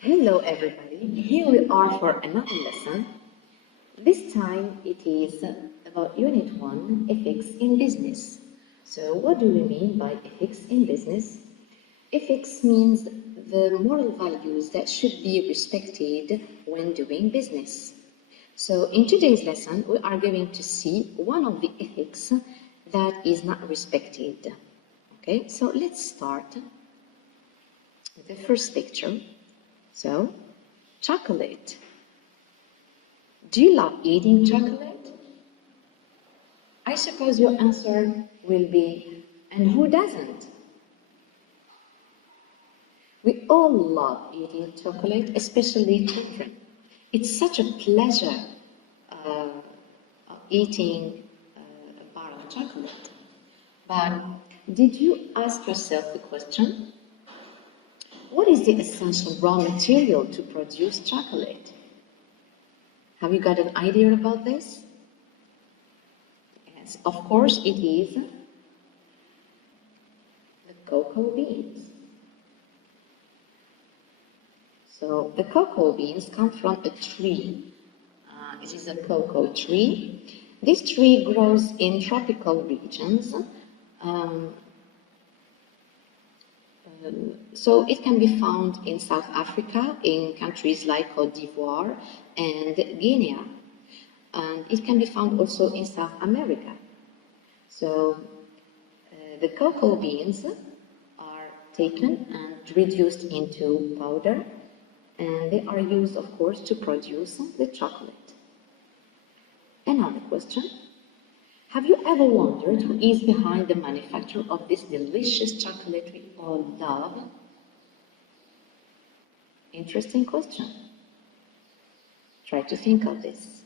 Hello everybody, here we are for another lesson. This time it is about Unit 1, Ethics in Business. So what do we mean by ethics in business? Ethics means the moral values that should be respected when doing business. So in today's lesson we are going to see one of the ethics that is not respected. Okay, so let's start with the first picture. So, chocolate. Do you love eating chocolate? I suppose your answer will be, and who doesn't? We all love eating chocolate, especially children. It's such a pleasure eating a bar of chocolate. But did you ask yourself the question, what is the essential raw material to produce chocolate? Have you got an idea about this? Yes, of course it is the cocoa beans. So the cocoa beans come from a tree. It is a cocoa tree. This tree grows in tropical regions. So it can be found in South Africa, in countries like Côte d'Ivoire and Guinea. And it can be found also in South America. So the cocoa beans are taken and reduced into powder, and they are used, of course, to produce the chocolate. Another question. Have you ever wondered who is behind the manufacture of this delicious chocolate we all love? Interesting question. Try to think of this.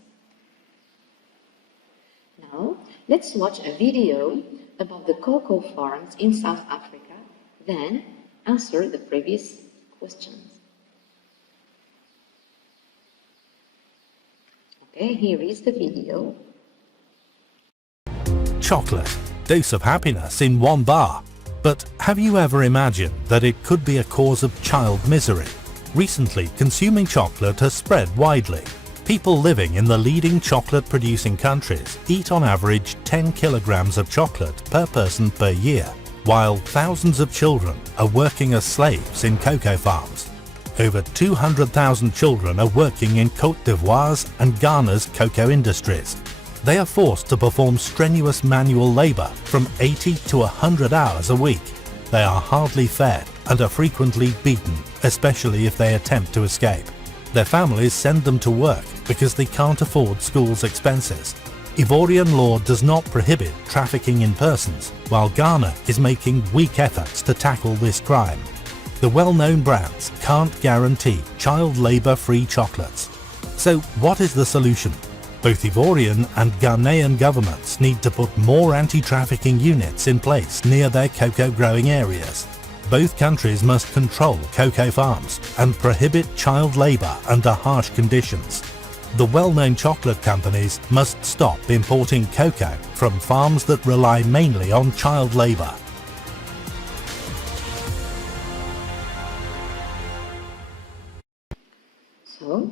Now, let's watch a video about the cocoa farms in South Africa, then answer the previous questions. Okay, here is the video. Chocolate, dose of happiness in one bar. But have you ever imagined that it could be a cause of child misery? Recently, consuming chocolate has spread widely. People living in the leading chocolate-producing countries eat on average 10 kilograms of chocolate per person per year, while thousands of children are working as slaves in cocoa farms. Over 200,000 children are working in Côte d'Ivoire's and Ghana's cocoa industries. They are forced to perform strenuous manual labour from 80 to 100 hours a week. They are hardly fed and are frequently beaten, especially if they attempt to escape. Their families send them to work because they can't afford school's expenses. Ivorian law does not prohibit trafficking in persons, while Ghana is making weak efforts to tackle this crime. The well-known brands can't guarantee child labour-free chocolates. So what is the solution? Both Ivorian and Ghanaian governments need to put more anti-trafficking units in place near their cocoa growing areas. Both countries must control cocoa farms and prohibit child labour under harsh conditions. The well-known chocolate companies must stop importing cocoa from farms that rely mainly on child labour. So,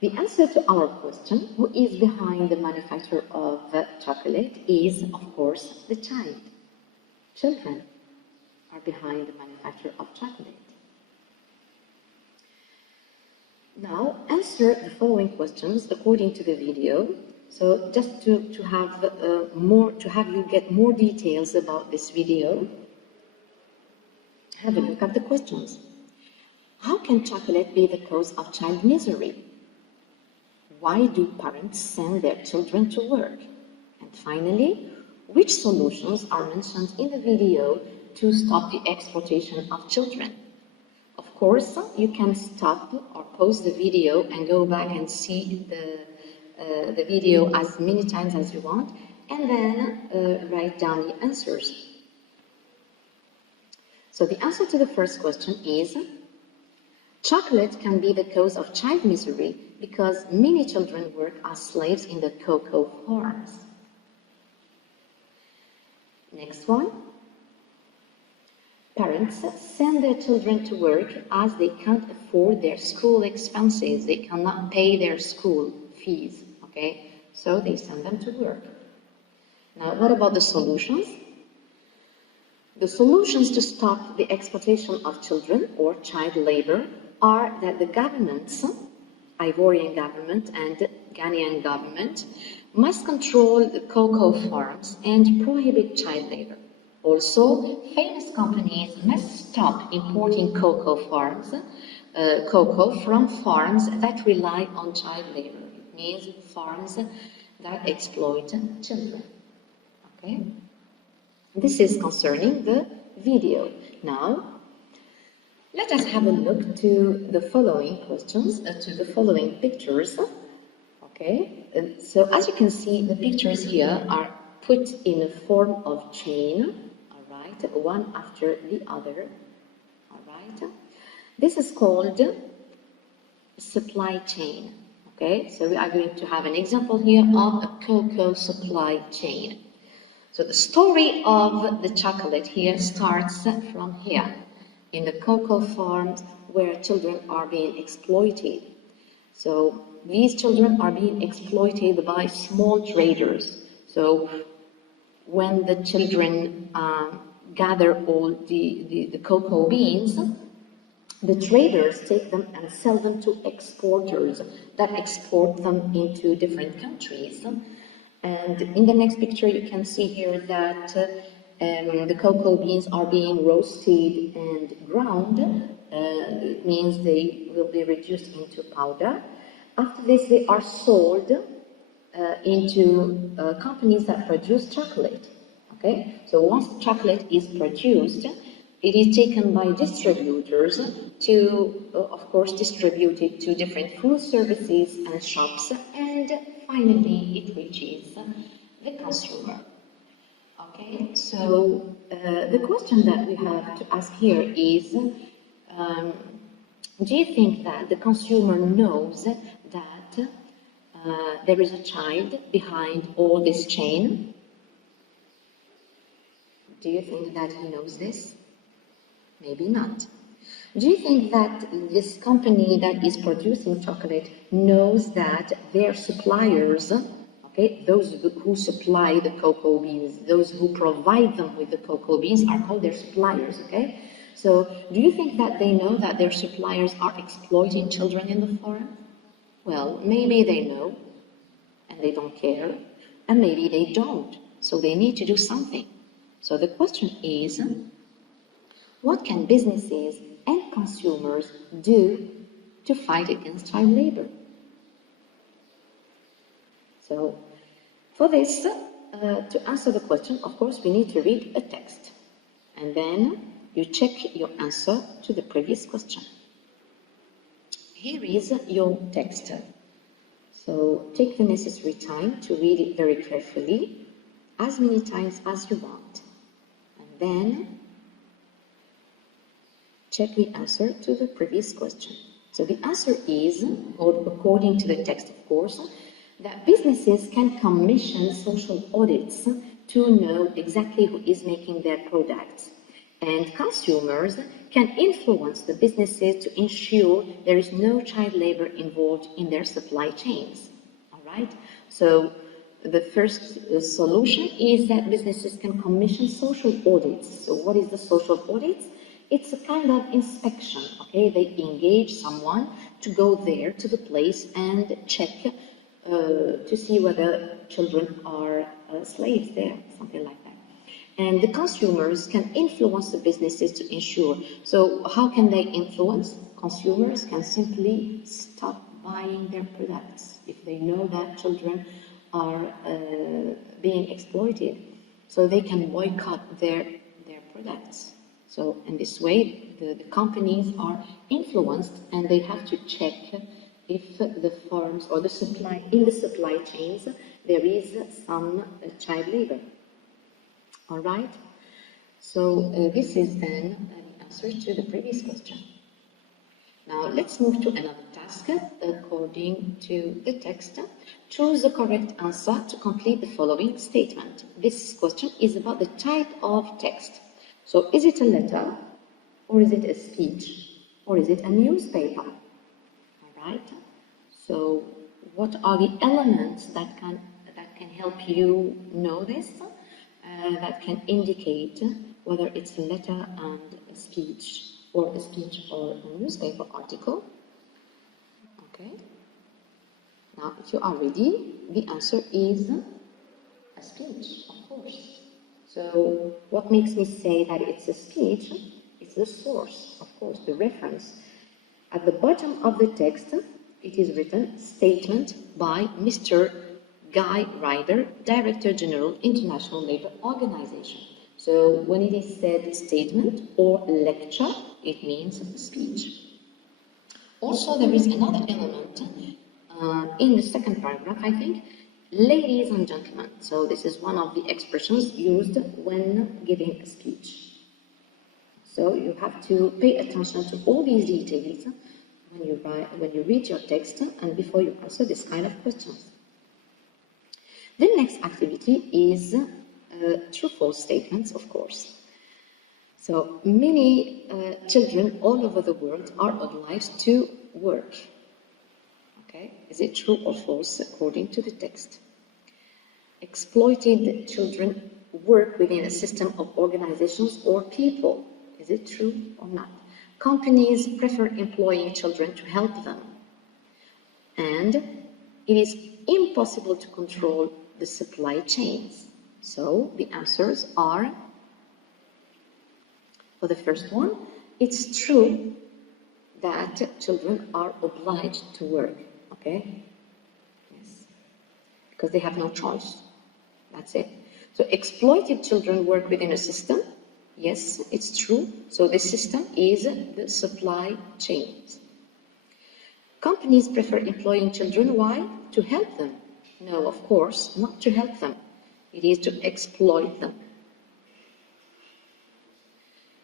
the answer to our question, who is behind the manufacture of chocolate, is, of course, the child. Children are behind the manufacture of chocolate. Now, answer the following questions according to the video. So, just to have you get more details about this video, have a look at the questions. How can chocolate be the cause of child misery? Why do parents send their children to work? And finally, which solutions are mentioned in the video to stop the exploitation of children? Of course, you can stop or pause the video and go back and see the video as many times as you want, and then write down the answers. So the answer to the first question is, chocolate can be the cause of child misery because many children work as slaves in the cocoa farms. Next one. Parents send their children to work as they can't afford their school expenses. They cannot pay their school fees, okay? So they send them to work. Now, what about the solutions? The solutions to stop the exploitation of children or child labor are that the governments, Ivorian government and Ghanaian government, must control the cocoa farms and prohibit child labor. Also, famous companies must stop importing cocoa from farms that rely on child labor. It means farms that exploit children. Okay? This is concerning the video. Now, let us have a look to the following questions, to the following pictures. Okay? So as you can see, the pictures here are put in a form of chain. One after the other, all right? This is called supply chain, okay? So we are going to have an example here of a cocoa supply chain. So the story of the chocolate here starts from here, in the cocoa farms where children are being exploited. So these children are being exploited by small traders. So when the children gather all the cocoa beans, the traders take them and sell them to exporters that export them into different countries. And in the next picture you can see here that the cocoa beans are being roasted and ground. It means they will be reduced into powder. After this they are sold into companies that produce chocolate. Okay? So once chocolate is produced, it is taken by distributors to, of course, distribute it to different food services and shops, and finally it reaches the consumer. Okay? So the question that we have to ask here is, do you think that the consumer knows that there is a child behind all this chain? Do you think that he knows this? Maybe not. Do you think that this company that is producing chocolate knows that their suppliers, okay, those who supply the cocoa beans, those who provide them with the cocoa beans are called their suppliers, okay? So do you think that they know that their suppliers are exploiting children in the farm? Well, maybe they know and they don't care, and maybe they don't, so they need to do something. So the question is, what can businesses and consumers do to fight against child labor? So for this, to answer the question, of course, we need to read a text. And then you check your answer to the previous question. Here is your text. So take the necessary time to read it very carefully, as many times as you want. Then check the answer to the previous question. So the answer is, or according to the text of course, that businesses can commission social audits to know exactly who is making their products. And consumers can influence the businesses to ensure there is no child labor involved in their supply chains. All right? So the first solution is that businesses can commission social audits. So what is the social audits? It's a kind of inspection, okay? They engage someone to go there to the place and check to see whether children are slaves there, something like that. And the consumers can influence the businesses to ensure. So how can they influence? Consumers can simply stop buying their products if they know that children are being exploited. So they can boycott their products. So in this way, the companies are influenced and they have to check if the farms or in the supply chains there is some child labor. All right? So this is then the answer to the previous question. Now let's move to another task according to the text. Choose the correct answer to complete the following statement. This question is about the type of text. So is it a letter, or is it a speech, or is it a newspaper? All right. So what are the elements that can help you know this, that can indicate whether it's a letter and a speech or a newspaper article? Okay. Now, if you are ready, the answer is a speech, of course. So what makes me say that it's a speech is the source, of course, the reference. At the bottom of the text, it is written, statement by Mr. Guy Ryder, Director General, International Labour Organization. So when it is said statement or lecture, it means speech. Also, there is another element in the second paragraph, I think, ladies and gentlemen. So this is one of the expressions used when giving a speech. So you have to pay attention to all these details when you read your text and before you answer this kind of questions. The next activity is true-false statements, of course. So many children all over the world are obliged to work. Okay, is it true or false according to the text? Exploited children work within a system of organizations or people. Is it true or not? Companies prefer employing children to help them. And it is impossible to control the supply chains. So the answers are, for the first one, it's true that children are obliged to work. Okay? Yes. Because they have no choice. That's it. So exploited children work within a system. Yes, it's true. So the system is the supply chains. Companies prefer employing children. Why? To help them. No, of course, not to help them. It is to exploit them.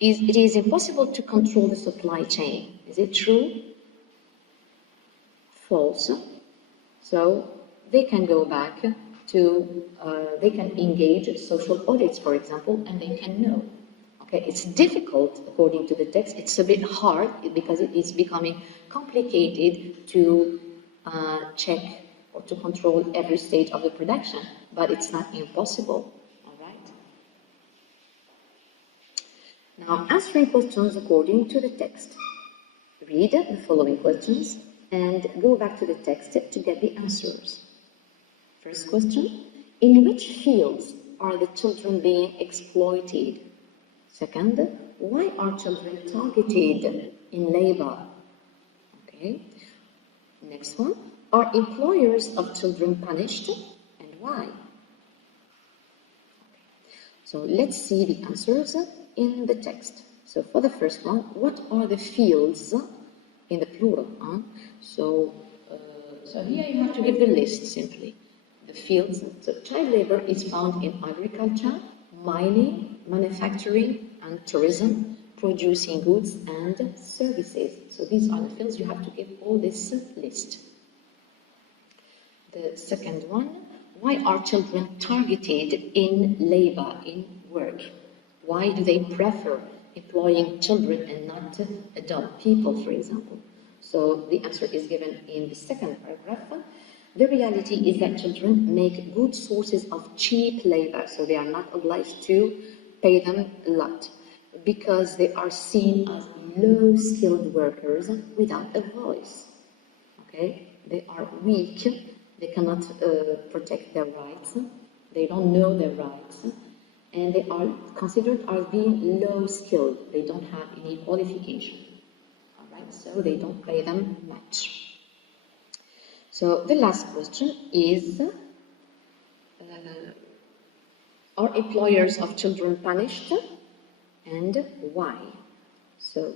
It is impossible to control the supply chain. Is it true? False. So they can go back to, they can engage social audits, for example, and they can know. Okay, it's difficult according to the text. It's a bit hard because it is becoming complicated to check or to control every stage of the production, but it's not impossible. All right. Now, answering questions according to the text. Read the following questions and go back to the text to get the answers. First question, in which fields are the children being exploited? Second, why are children targeted in labor? Okay. Next one, are employers of children punished and why? Okay. So let's see the answers in the text. So for the first one, what are the fields in the plural? So here you have to give the list simply. The fields, so child labor is found in agriculture, mining, manufacturing and tourism, producing goods and services. So these are the fields you have to give all this list. The second one, why are children targeted in labor, in work? Why do they prefer employing children and not adult people, for example? So the answer is given in the second paragraph. The reality is that children make good sources of cheap labor, so they are not obliged to pay them a lot, because they are seen as low-skilled workers without a voice. Okay? They are weak, they cannot protect their rights, they don't know their rights, and they are considered as being low-skilled. They don't have any qualification. All right? So they don't pay them much. So the last question is, are employers of children punished and why? So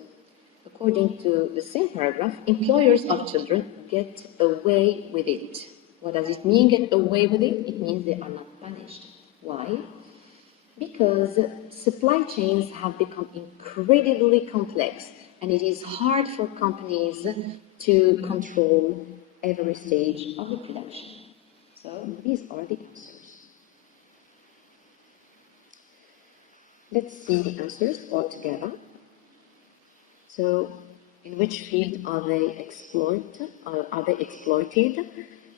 according to the same paragraph, employers of children get away with it. What does it mean, get away with it? It means they are not punished. Why? Because supply chains have become incredibly complex and it is hard for companies to control every stage of the production. So these are the answers. Let's see the answers all together. So, in which field are they exploited?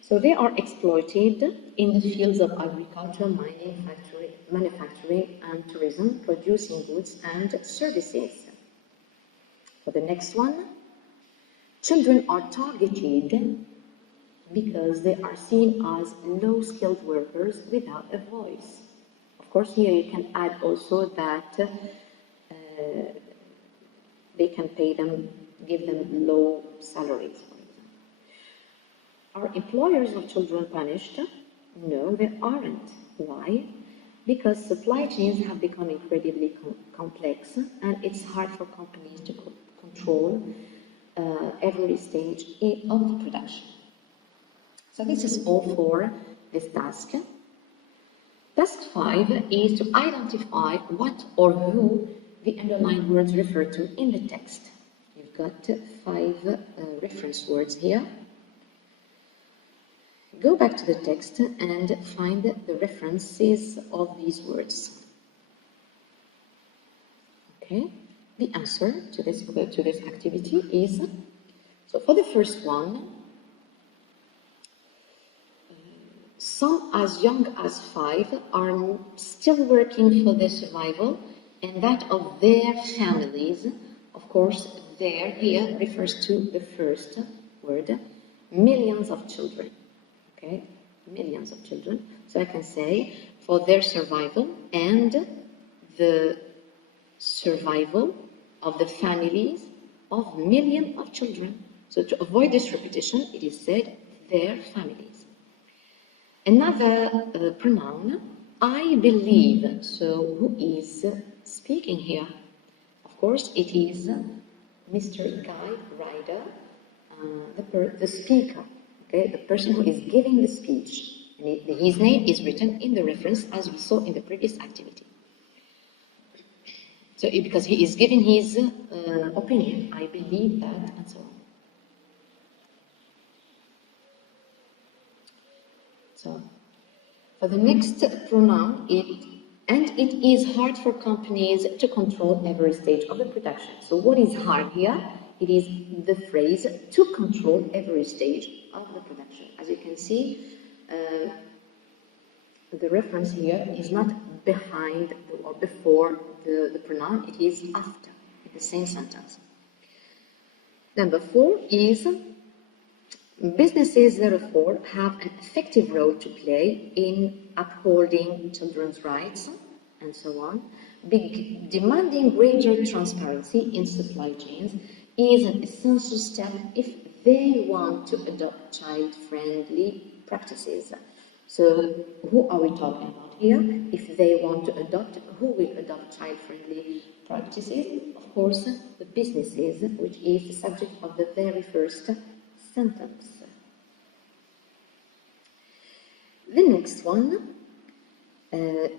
So they are exploited in the fields of agriculture, mining, manufacturing, and tourism, producing goods and services. For the next one, children are targeted because they are seen as low-skilled workers without a voice. Of course, here you can add also that they can give them low salaries. Are employers of children punished? No, they aren't. Why? Because supply chains have become incredibly complex, and it's hard for companies to control every stage of the production. So this is all for this task. Task 5 is to identify what or who the underlined words refer to in the text. You've got 5 reference words here. Go back to the text and find the references of these words. Okay, the answer to this activity is, so for the first one, some as young as 5 are still working for their survival and that of their families. Of course, there here refers to the first word, millions of children. Okay, millions of children. So I can say for their survival and the survival of the families of millions of children. So to avoid this repetition, it is said their families. Another pronoun, I believe. So who is speaking here? Of course, it is Mr. Guy Ryder, the speaker. Okay, the person who is giving the speech, and his name is written in the reference as we saw in the previous activity. So because he is giving his opinion, I believe that, and so on. So for the next pronoun, it is hard for companies to control every stage of the production. So what is hard here? It is the phrase to control every stage of the production. As you can see, the reference here is not behind or before the pronoun, it is after, in the same sentence. Number 4 is, businesses therefore have an effective role to play in upholding children's rights, and so on. Demanding greater transparency in supply chains is an essential step if they want to adopt child-friendly practices. So who are we talking about here? If they want to adopt, who will adopt child-friendly practices? Of course, the businesses, which is the subject of the very first sentence. The next one,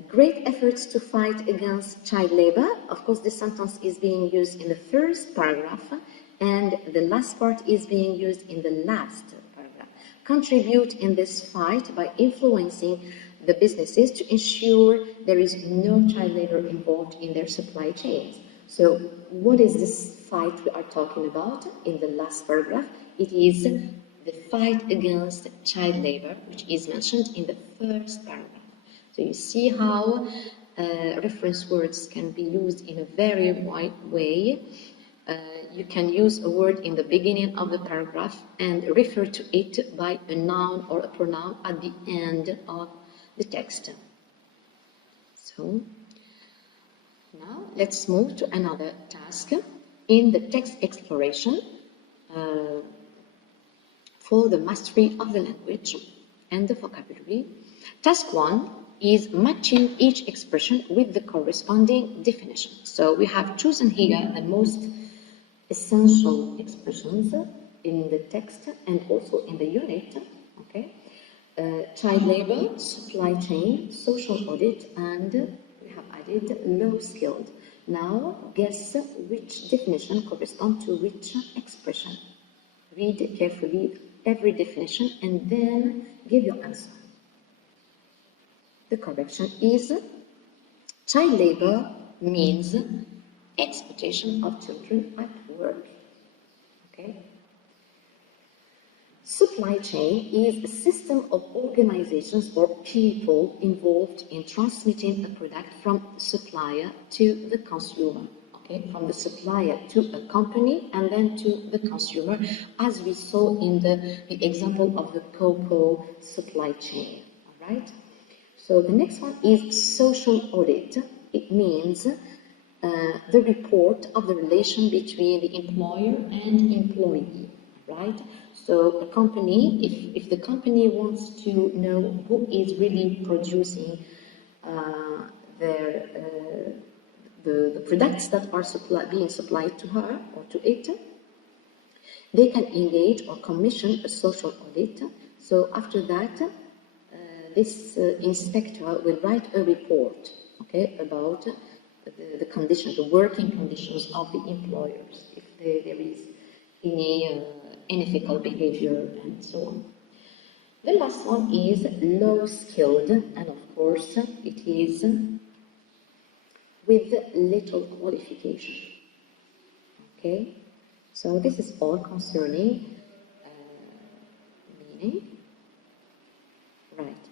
great efforts to fight against child labor. Of course, this sentence is being used in the first paragraph, and the last part is being used in the last paragraph. Contribute in this fight by influencing the businesses to ensure there is no child labor involved in their supply chains. So what is this fight we are talking about in the last paragraph? It is the fight against child labor, which is mentioned in the first paragraph. So you see how reference words can be used in a very wide way. You can use a word in the beginning of the paragraph and refer to it by a noun or a pronoun at the end of the text. So now let's move to another task in the text exploration for the mastery of the language and the vocabulary. Task 1 is matching each expression with the corresponding definition. So we have chosen here the most essential expressions in the text and also in the unit. Okay, child labor, supply chain, social audit, and we have added low skilled. Now guess which definition corresponds to which expression. Read carefully every definition and then give your answer. The correction is child labor means exploitation of children at work. Okay? Supply chain is a system of organizations or people involved in transmitting a product from the supplier to the consumer. Okay, from the supplier to a company and then to the consumer, as we saw in the example of the cocoa supply chain. All right. So the next one is social audit. It means the report of the relation between the employer and employee. Right. So a company, if the company wants to know who is really producing the products that are being supplied to her or to it, they can engage or commission a social audit. So after that, this inspector will write a report, okay, about the conditions, the working conditions of the employers, if there is any unethical behavior and so on. The last one is low-skilled, and of course it is with little qualification. Okay, so this is all concerning meaning. Right.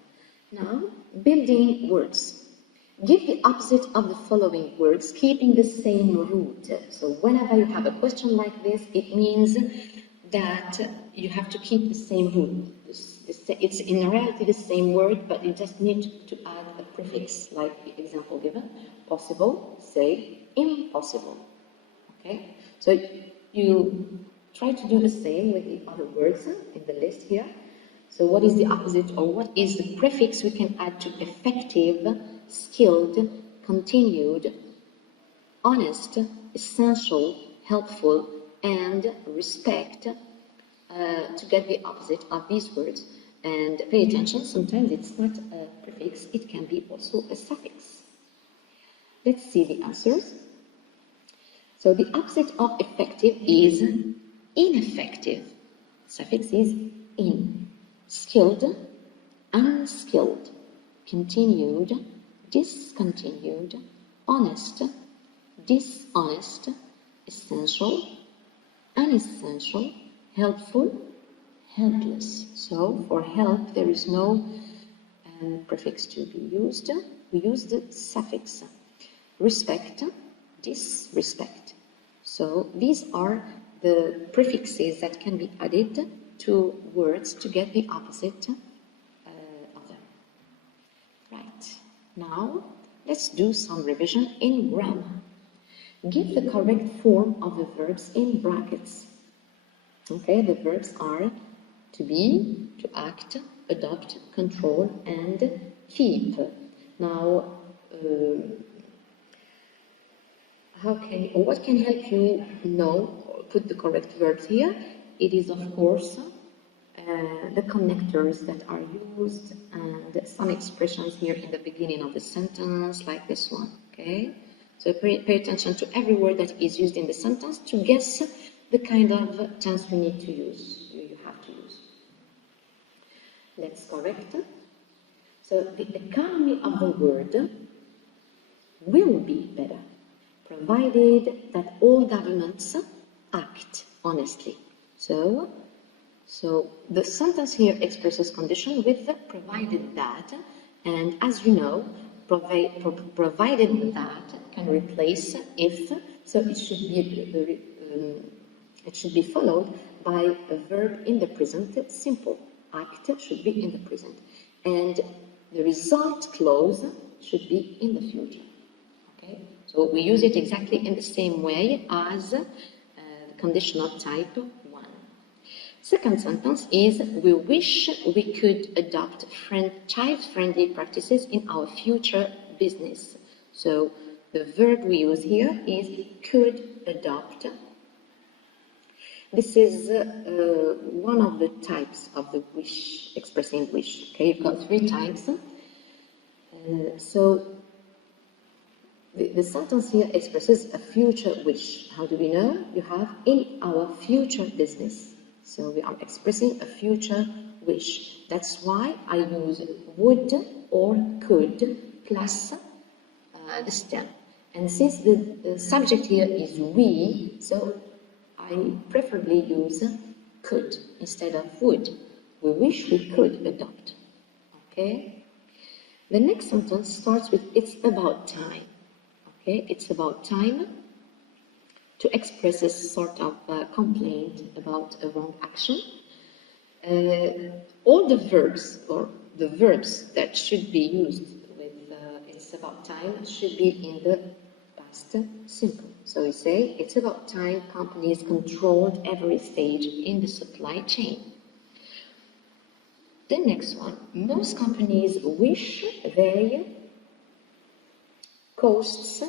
Now, building words. Give the opposite of the following words, keeping the same root. So whenever you have a question like this, it means that you have to keep the same root. It's in reality the same word, but you just need to add a prefix, like the example given. Possible, say impossible. Okay? So you try to do the same with the other words in the list here. So what is the opposite, or what is the prefix we can add to effective, skilled, continued, honest, essential, helpful, and respect to get the opposite of these words. And pay attention, sometimes it's not a prefix, it can be also a suffix. Let's see the answers. So the opposite of effective is ineffective. Suffix is in. Skilled, unskilled. Continued, discontinued. Honest, dishonest. Essential, unessential. Helpful, helpless. So for help there is no prefix to be used. We use the suffix. Respect, disrespect. So these are the prefixes that can be added to words to get the opposite of them. Right. Now let's do some revision in grammar. Give the correct form of the verbs in brackets. Okay, the verbs are to be, to act, adopt, control, and keep. Now, what can help you know, put the correct verbs here? It is, of course, the connectors that are used and some expressions here in the beginning of the sentence, like this one, okay? So pay attention to every word that is used in the sentence to guess the kind of tense you need to use, you have to use. Let's correct. So the economy of the word will be better, provided that all governments act honestly. So the sentence here expresses condition with the provided that, and as you know, provided that can replace if, so it should be followed by a verb in the present simple. Act should be in the present, and the result clause should be in the future. Okay, so we use it exactly in the same way as the conditional type 1. Second sentence is, we wish we could adopt child-friendly practices in our future business. So the verb we use here is could adopt. This is one of the types of the wish, expressing wish. Okay, you've got 3 types. So the sentence here expresses a future wish. How do we know? You have in our future business. So we are expressing a future wish. That's why I use would or could plus the stem. And since the subject here is we, so I preferably use could instead of would. We wish we could adopt. Okay? The next sentence starts with it's about time. Okay? It's about time to express a sort of complaint about a wrong action. All the verbs or the verbs that should be used with it's about time should be in the past simple. So we say it's about time companies controlled every stage in the supply chain. The next one, most companies wish their costs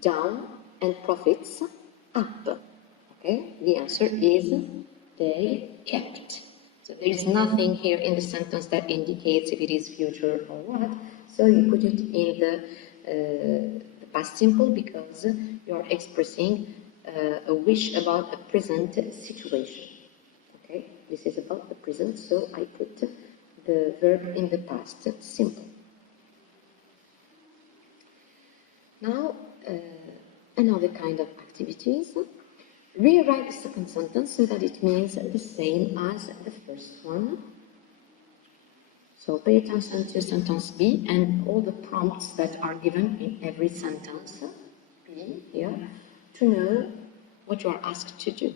down and profits up. Okay, the answer is they kept. So there is nothing here in the sentence that indicates if it is future or what. So you put it in the past simple because you are expressing a wish about a present situation. Okay, this is about the present, so I put the verb in the past simple. Now, another kind of activities. Rewrite the second sentence so that it means the same as the first one. So pay attention to sentence B and all the prompts that are given in every sentence B here to know what you are asked to do.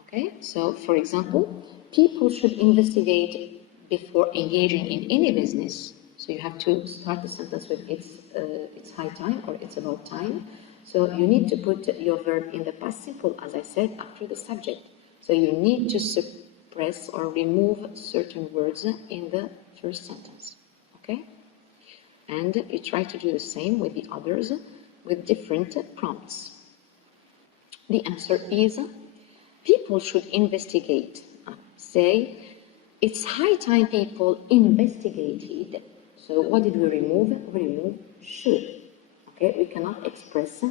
Okay, so for example, people should investigate before engaging in any business. So you have to start the sentence with it's high time or it's about time. So you need to put your verb in the past simple, as I said, after the subject. So you need to suppress or remove certain words in the first sentence. Okay? And you try to do the same with the others with different prompts. The answer is people should investigate. Say, it's high time people investigated. So what did we remove? We removed should. Okay, we cannot express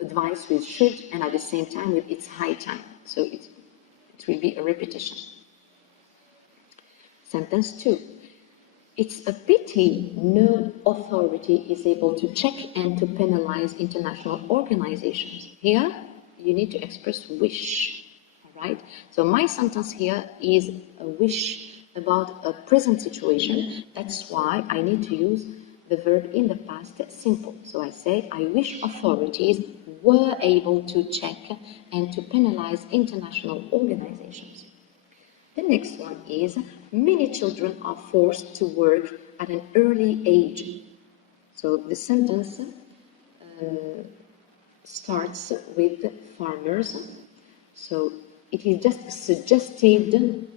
advice with should and at the same time with it's high time. So it will be a repetition. Sentence 2. It's a pity no authority is able to check and to penalize international organizations. Here, you need to express wish. All right? So my sentence here is a wish about a present situation. That's why I need to use the verb in the past simple. So I say, I wish authorities were able to check and to penalize international organizations. The next one is, many children are forced to work at an early age. So the sentence starts with farmers. So it is just a suggested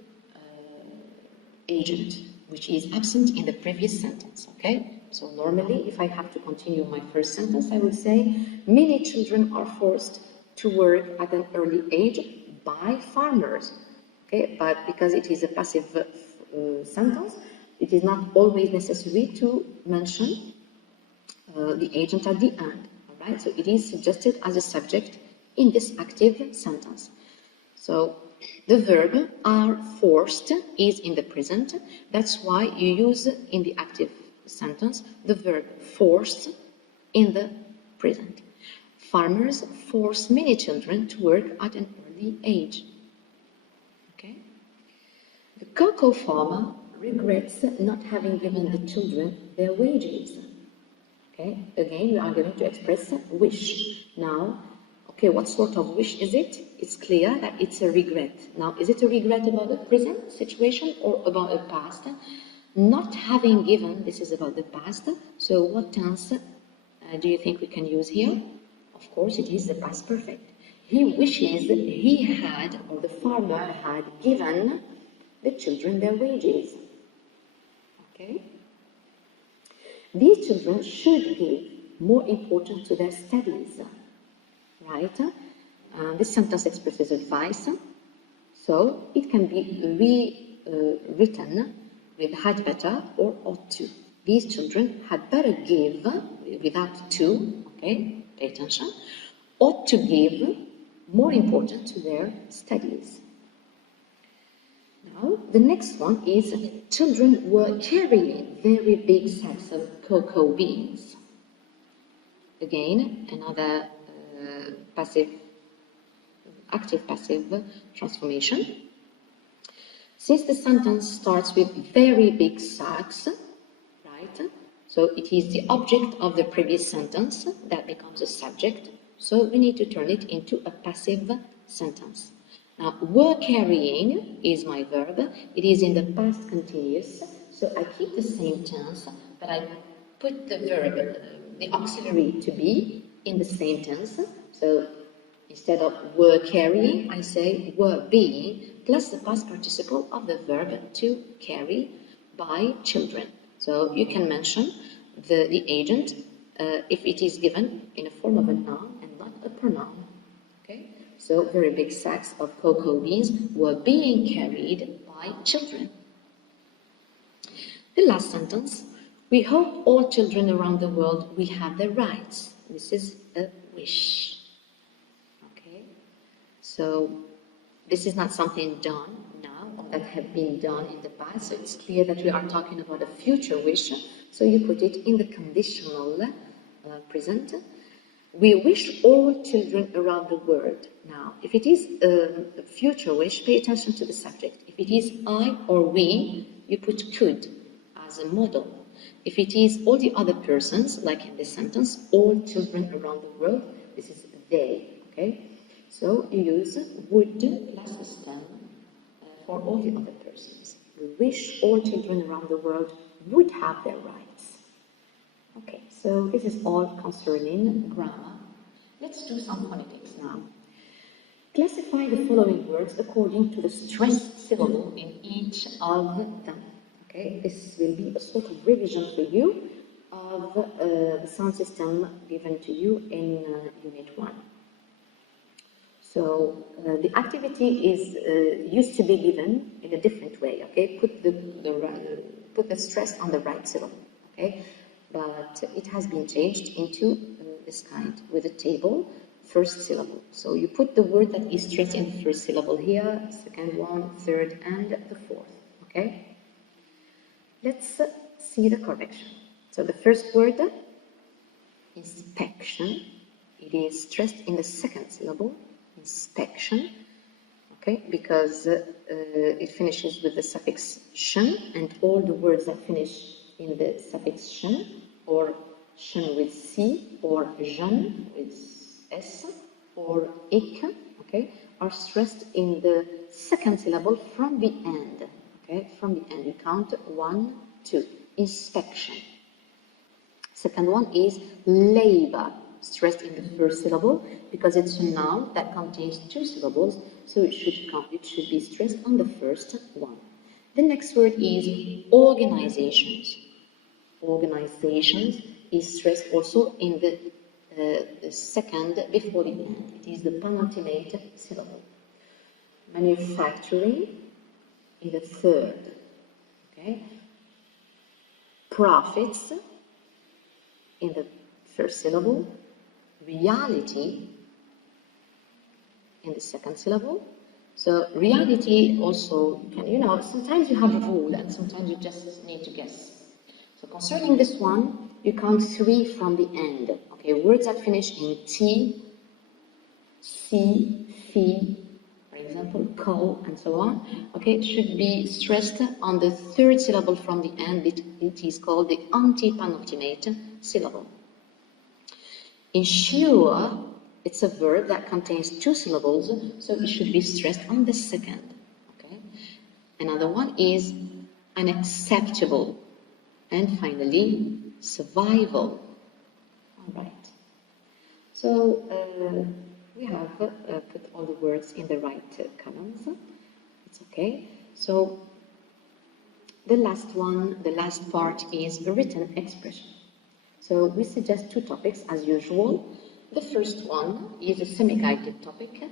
agent, which is absent in the previous sentence, okay? So normally, if I have to continue my first sentence, I would say, many children are forced to work at an early age by farmers, okay? But because it is a passive sentence, it is not always necessary to mention the agent at the end, all right? So it is suggested as a subject in this active sentence. So the verb are forced is in the present. That's why you use in the active sentence the verb forced in the present. Farmers force many children to work at an early age. Okay? The cocoa farmer regrets not having given the children their wages. Okay? Again, we are going to express wish. Now, okay, what sort of wish is it? It's clear that it's a regret. Now, is it a regret about the present situation or about the past? Not having given, this is about the past. So what tense do you think we can use here? Of course, it is the past perfect. He wishes he had, or the farmer had given the children their wages. Okay? These children should give more importance to their studies. Right? This sentence expresses advice, so it can be rewritten with had better or ought to. These children had better give, without to, okay, pay attention, ought to give more importance to their studies. Now, the next one is children were carrying very big sacks of cocoa beans. Again, another active-passive transformation. Since the sentence starts with very big sacks, right? So it is the object of the previous sentence that becomes a subject. So we need to turn it into a passive sentence. Now, were carrying is my verb. It is in the past continuous. So I keep the same tense, but I put the verb, the auxiliary to be in the same tense. So instead of were carrying, I say were being, plus the past participle of the verb to carry by children. So you can mention the agent if it is given in a form of a noun and not a pronoun. Okay? So very big sacks of cocoa beans were being carried by children. The last sentence, we hope all children around the world will have their rights. This is a wish. Okay? So this is not something done now or that have been done in the past. So it's clear that we are talking about a future wish. So you put it in the conditional present. We wish all children around the world. Now, if it is a future wish, pay attention to the subject. If it is I or we, you put could as a model. If it is all the other persons, like in this sentence, all children around the world, this is they, okay? So you use would plus a stem for all the other persons. We wish all children around the world would have their rights. Okay, so this is all concerning grammar. Let's do some phonetics now. Classify the following words according to the stressed syllable in each of them. Okay, this will be a sort of revision for you of the sound system given to you in Unit 1. So the activity is used to be given in a different way. Okay, put the stress on the right syllable. Okay, but it has been changed into this kind with a table, first syllable. So you put the word that is stressed in the first syllable here, second one, third, and the fourth. Okay. Let's see the correction. So the first word, inspection, it is stressed in the second syllable, inspection, okay, because it finishes with the suffix tion, and all the words that finish in the suffix tion, or tion with C, or jeune with S, or ik, okay, are stressed in the second syllable from the end. Okay, from the end, you count 1, 2. Inspection. Second one is labor, stressed in the first syllable because it's a noun that contains 2 syllables, so it should be stressed on the first one. The next word is organizations. Organizations is stressed also in the second before the end. It is the penultimate syllable. Manufacturing in the third, okay? Profits in the first syllable, reality in the second syllable. So reality also, sometimes you have a rule and sometimes you just need to guess. So concerning this one, you count 3 from the end. Okay, words that finish in T, C, Phi, for example, co, and so on, okay, it should be stressed on the third syllable from the end. It is called the anti-penultimate syllable. Ensure, it's a verb that contains 2 syllables, so it should be stressed on the second, okay? Another one is unacceptable. And finally, survival. All right. So, we have put all the words in the right columns. It's okay. So the last one, the last part is written expression. So we suggest 2 topics as usual. The first one is a semi-guided topic.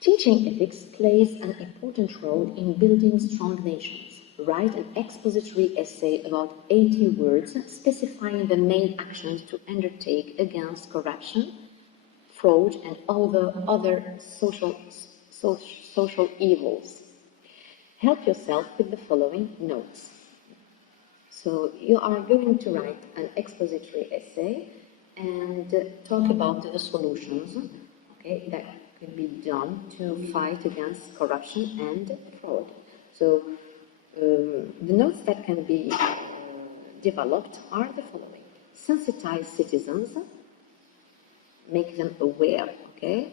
Teaching ethics plays an important role in building strong nations. Write an expository essay about 80 words specifying the main actions to undertake against corruption, fraud, and other social evils. help yourself with the following notes. So you are going to write an expository essay and talk about the solutions, okay, that could be done to fight against corruption and fraud. So the notes that can be developed are the following. Sensitize citizens, make them aware, okay,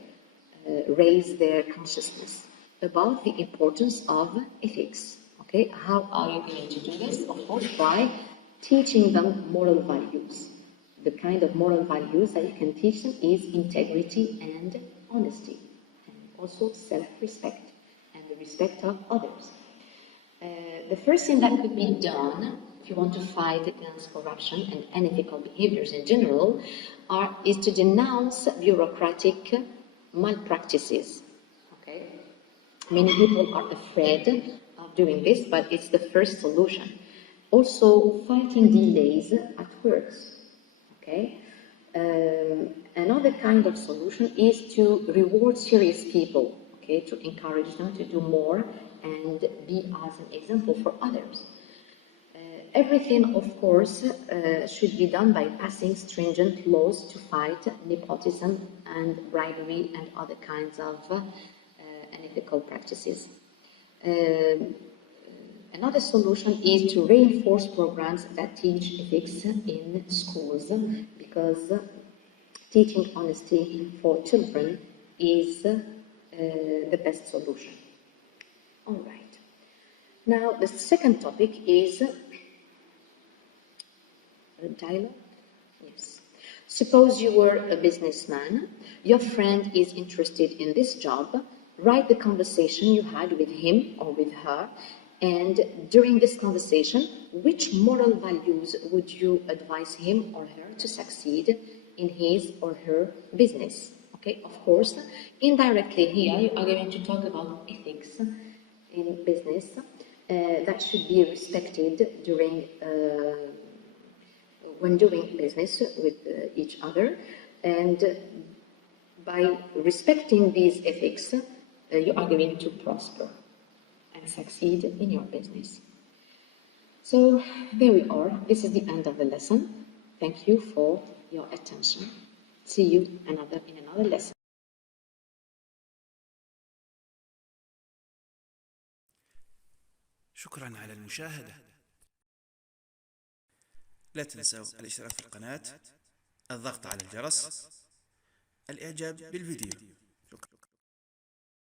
raise their consciousness about the importance of ethics. Okay, how are you going to do this? Of course, by teaching them moral values. The kind of moral values that you can teach them is integrity and honesty, and also self-respect and the respect of others. The first thing that could be done if you want to fight against corruption and unethical behaviors in general is to denounce bureaucratic malpractices. Okay? Many people are afraid of doing this, but it's the first solution. Also, fighting delays at works. Okay? Another kind of solution is to reward serious people, okay, to encourage them to do more and be as an example for others. Everything, of course, should be done by passing stringent laws to fight nepotism and bribery and other kinds of unethical practices. Another solution is to reinforce programs that teach ethics in schools, because teaching honesty for children is the best solution. All right. Now, the second topic is dialogue. Yes. Suppose you were a businessman, your friend is interested in this job, write the conversation you had with him or with her, and during this conversation, which moral values would you advise him or her to succeed in his or her business? Okay, of course, indirectly here you are going to talk about ethics in business that should be respected during when doing business with each other, and by respecting these ethics, you are going to prosper and succeed in your business. So there we are. This is the end of the lesson. Thank you for your attention. See you in another lesson. شكرا على المشاهدة. لا تنسوا الاشتراك في القناة، الضغط على الجرس، الإعجاب بالفيديو.